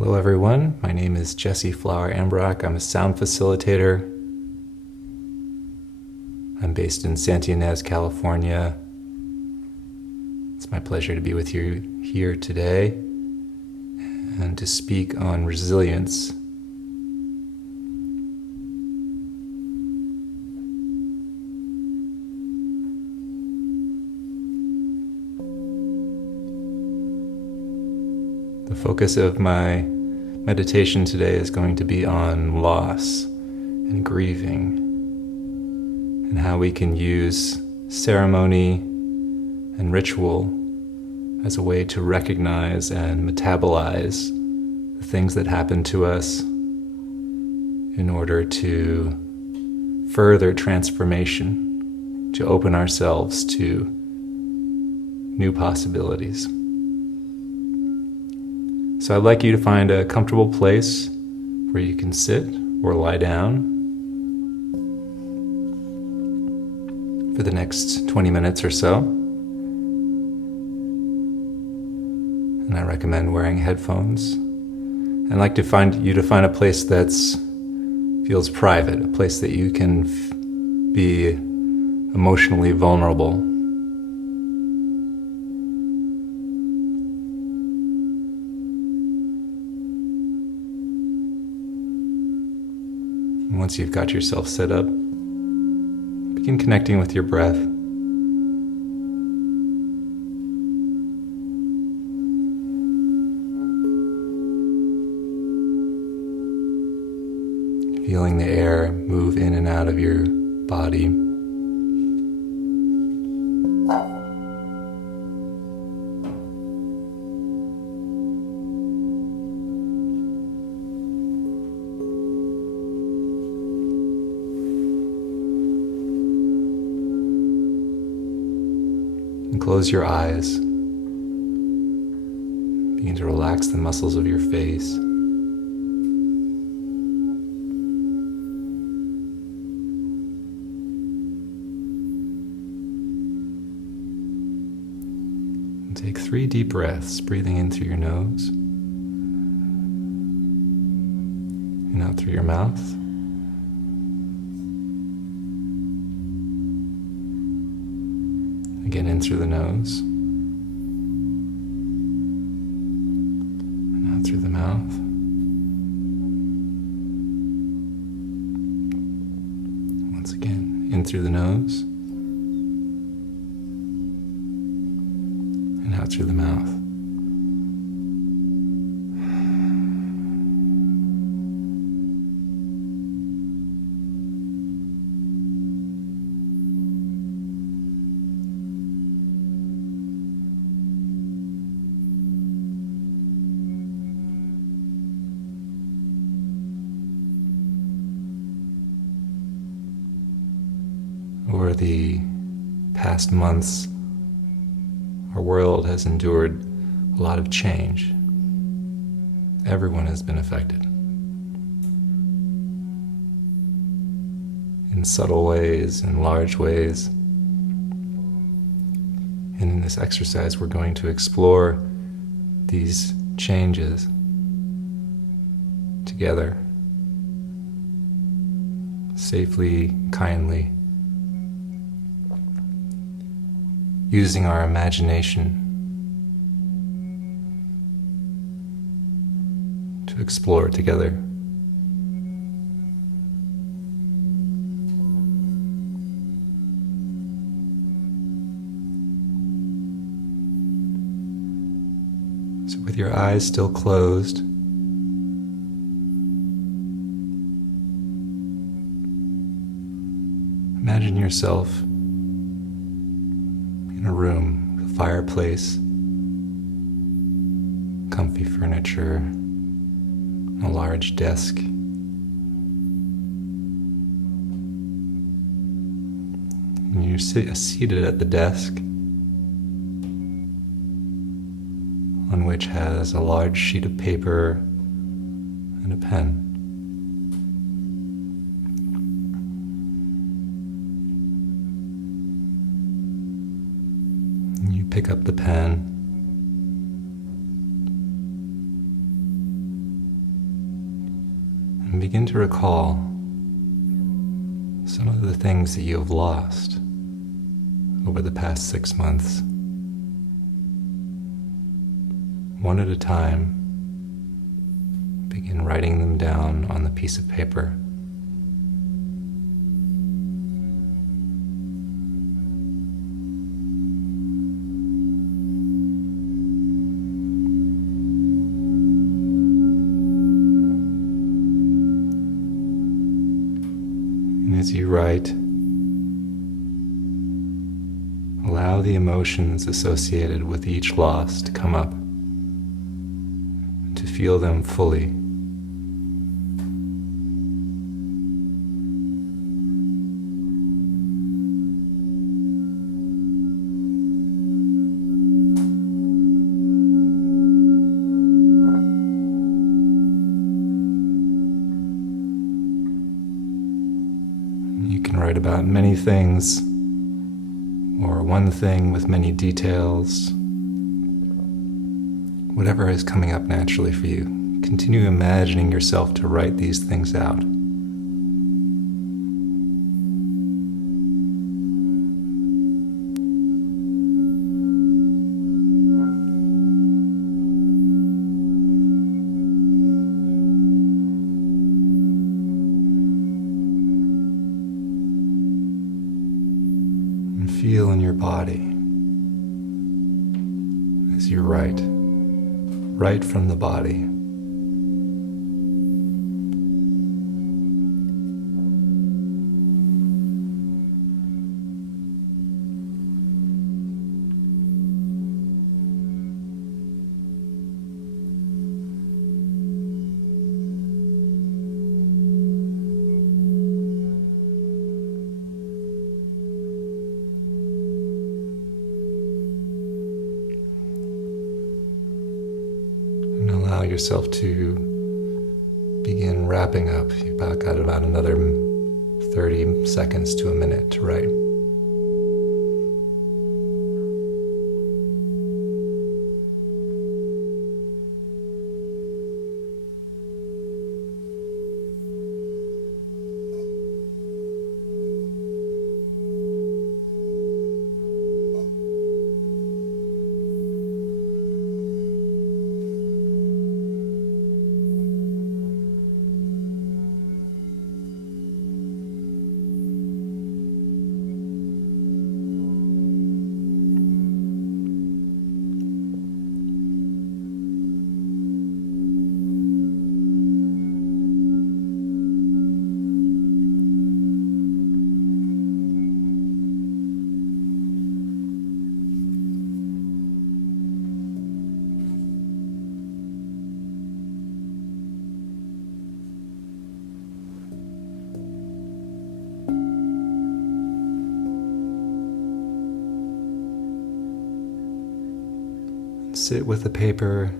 Hello everyone, my name is Jesse Flower-Ambroch. I'm a sound facilitator. I'm based in Santa Ynez, California. It's my pleasure to be with you here today and to speak on resilience. The focus of my meditation today is going to be on loss and grieving and how we can use ceremony and ritual as a way to recognize and metabolize the things that happen to us in order to further transformation, to open ourselves to new possibilities. So I'd like you to find a comfortable place where you can sit or lie down for the next 20 minutes or so. And I recommend wearing headphones. I'd like to find a place that feels private, a place that you can be emotionally vulnerable. Once you've got yourself set up, begin connecting with your breath. Feeling the air move in and out of your body. And close your eyes. Begin to relax the muscles of your face. And take 3 deep breaths, breathing in through your nose and out through your mouth. Again, in through the nose, and out through the mouth. Once again, in through the nose, and out through the mouth. Over the past months, our world has endured a lot of change. Everyone has been affected. In subtle ways, in large ways. And in this exercise, we're going to explore these changes together, safely, kindly, using our imagination to explore together. So with your eyes still closed, imagine yourself in a room with a fireplace, comfy furniture, and a large desk. And you're seated at the desk, on which has a large sheet of paper and a pen. You pick up the pen begin to recall some of the things that you have lost over the past 6 months. One at a time, begin writing them down on the piece of paper. And as you write, allow the emotions associated with each loss to come up, to feel them fully. You can write about many things, or one thing with many details. Whatever is coming up naturally for you, continue imagining yourself to write these things out. And feel in your body as you write. Right from the body. Allow yourself to begin wrapping up. You've got about another 30 seconds to a minute to write. Sit with the paper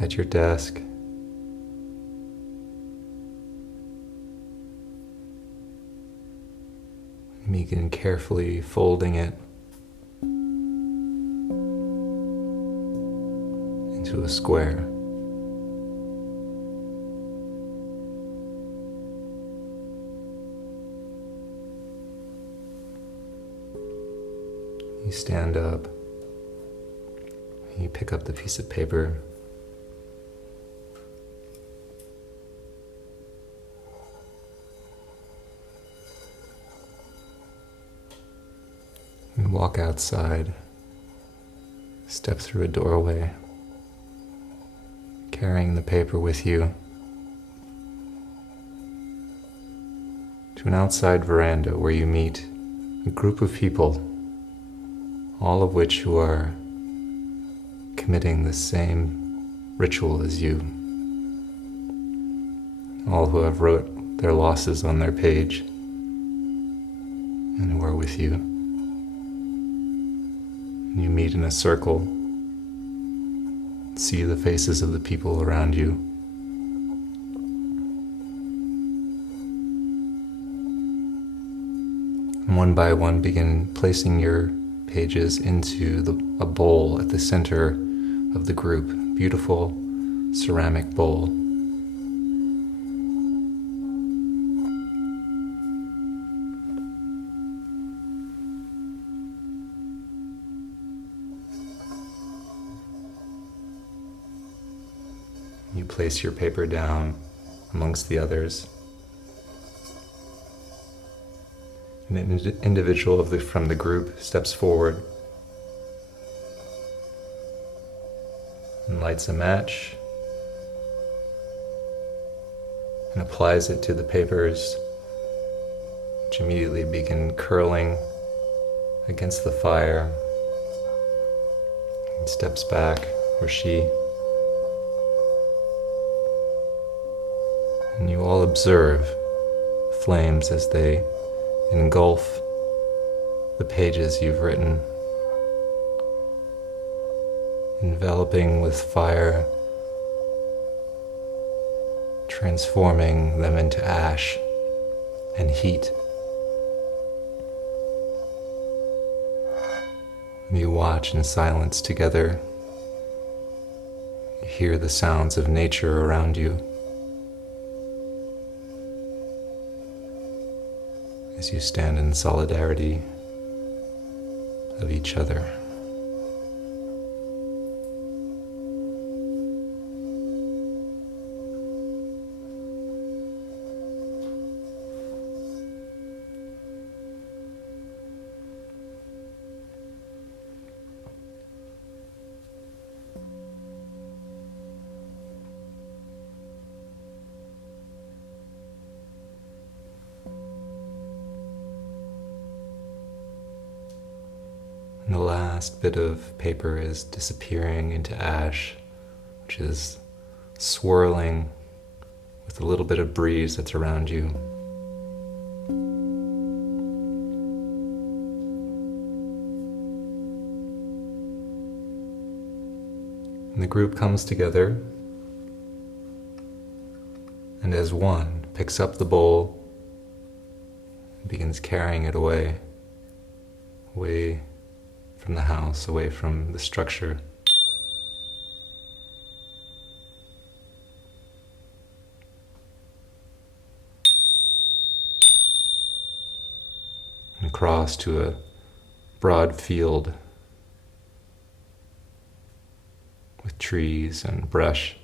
at your desk. Begin carefully folding it into a square. You stand up. You pick up the piece of paper. You walk outside, step through a doorway, carrying the paper with you to an outside veranda where you meet a group of people, all of which who are committing the same ritual as you, all who have wrote their losses on their page and who are with you. And you meet in a circle, see the faces of the people around you. And one by one begin placing your pages into a bowl at the center of the group, beautiful ceramic bowl. place your paper down amongst the others. An individual from the group steps forward and lights a match and applies it to the papers, which immediately begin curling against the fire, and steps back, or she, and you all observe flames as they engulf the pages you've written, enveloping with fire, transforming them into ash and heat. You watch in silence together. You hear the sounds of nature around you as you stand in solidarity of each other. And the last bit of paper is disappearing into ash, which is swirling with a little bit of breeze that's around you. And the group comes together and as one picks up the bowl and begins carrying it away from the house, away from the structure. And across to a broad field with trees and brush.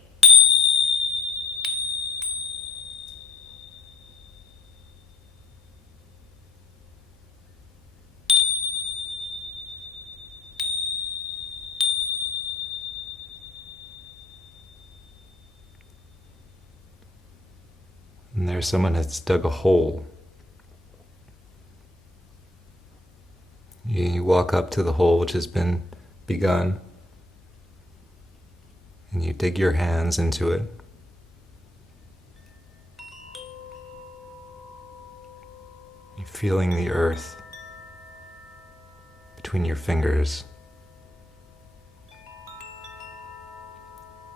And there someone has dug a hole. You walk up to the hole which has been begun, and you dig your hands into it. You're feeling the earth between your fingers,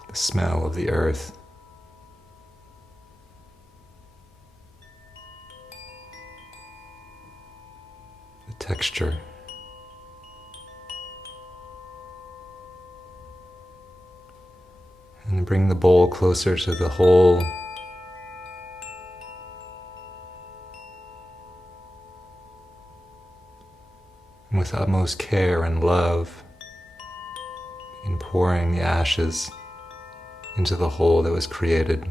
the smell of the earth. The texture. And bring the bowl closer to the hole. And with utmost care and love, in pouring the ashes into the hole that was created.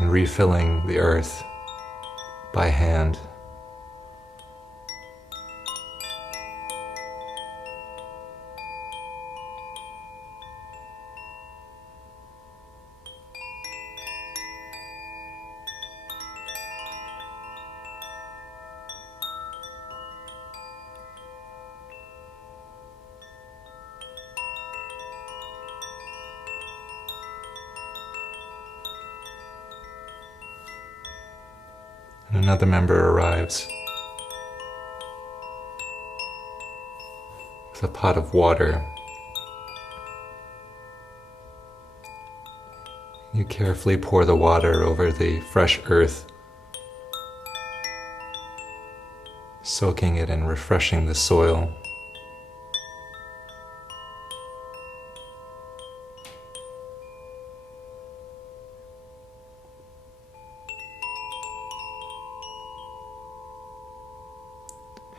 And refilling the earth by hand. And another member arrives with a pot of water. You carefully pour the water over the fresh earth, soaking it and refreshing the soil.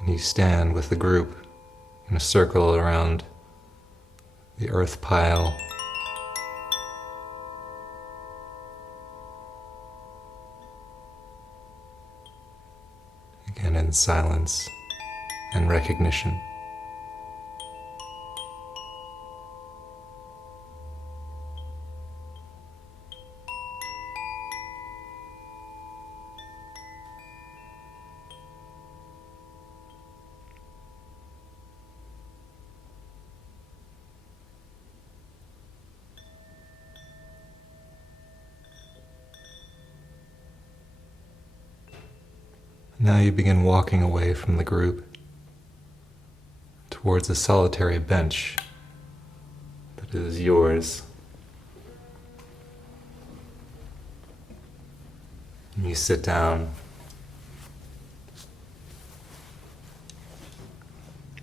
And you stand with the group in a circle around the earth pile. Again, in silence and recognition. Now you begin walking away from the group towards a solitary bench that is yours. And you sit down,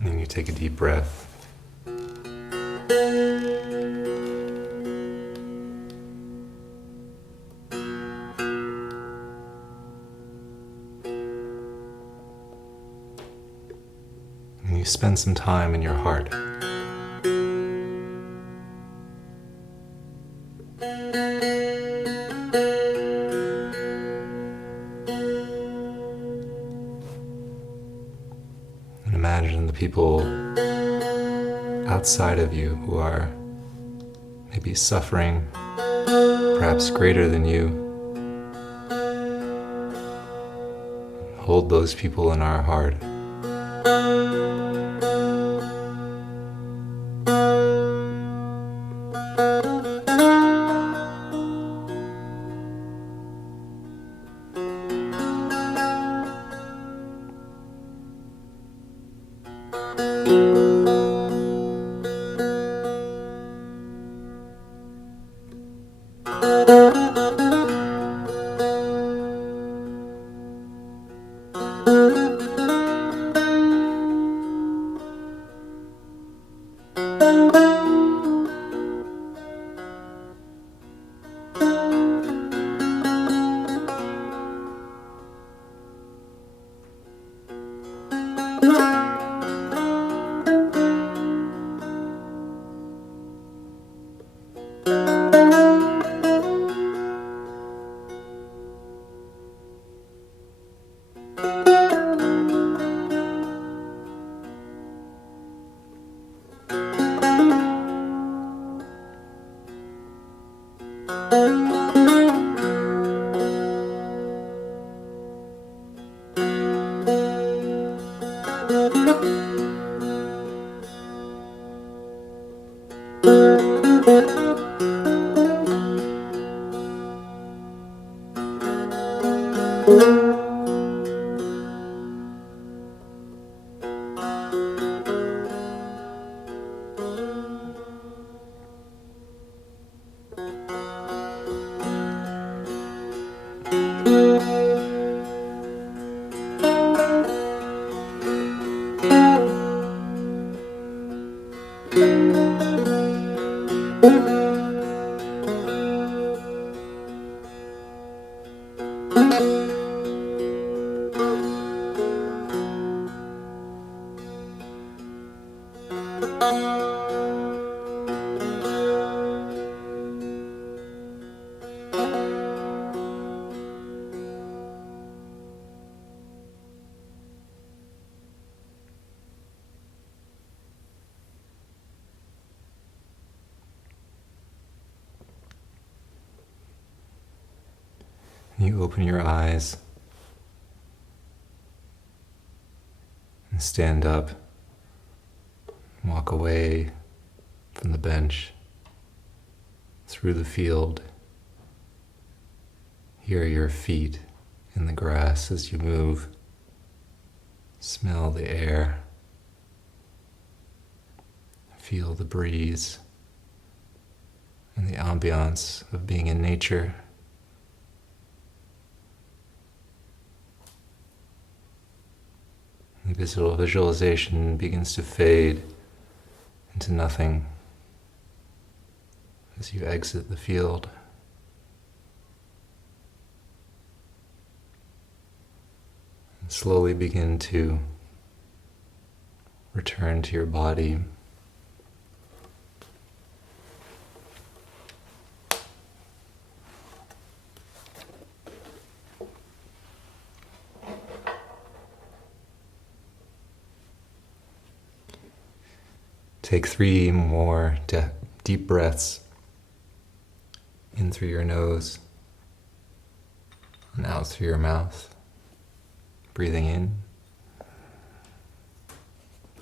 and then you take a deep breath. And you spend some time in your heart. And imagine the people outside of you who are maybe suffering, perhaps greater than you. Hold those people in our heart. You open your eyes and stand up, walk away from the bench, through the field. Hear your feet in the grass as you move. Smell the air. Feel the breeze and the ambiance of being in nature. The visualization begins to fade into nothing as you exit the field. And slowly begin to return to your body. Take 3 more deep breaths in through your nose and out through your mouth. Breathing in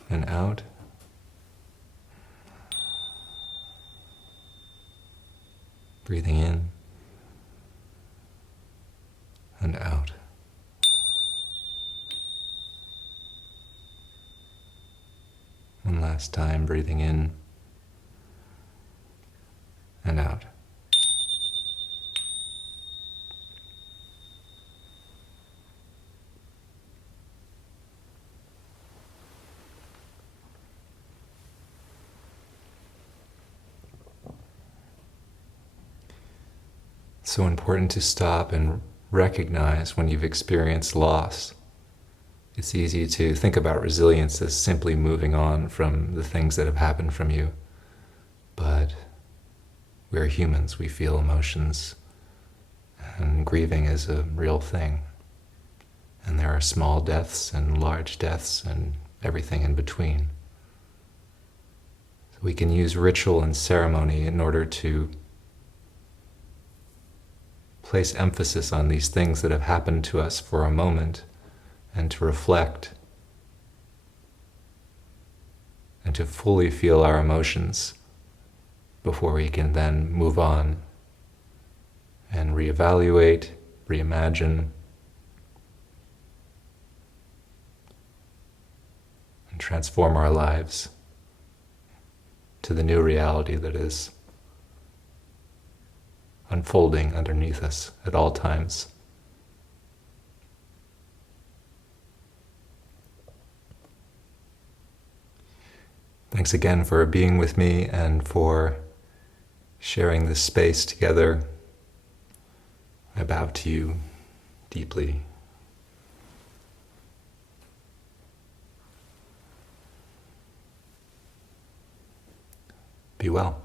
and out. Breathing in and out. One last time, breathing in and out. It's so important to stop and recognize when you've experienced loss. It's easy to think about resilience as simply moving on from the things that have happened from you. But we're humans, we feel emotions, and grieving is a real thing. And there are small deaths and large deaths and everything in between. So we can use ritual and ceremony in order to place emphasis on these things that have happened to us for a moment, and to reflect and to fully feel our emotions before we can then move on and reevaluate, reimagine, and transform our lives to the new reality that is unfolding underneath us at all times. Thanks again for being with me and for sharing this space together. I bow to you deeply. Be well.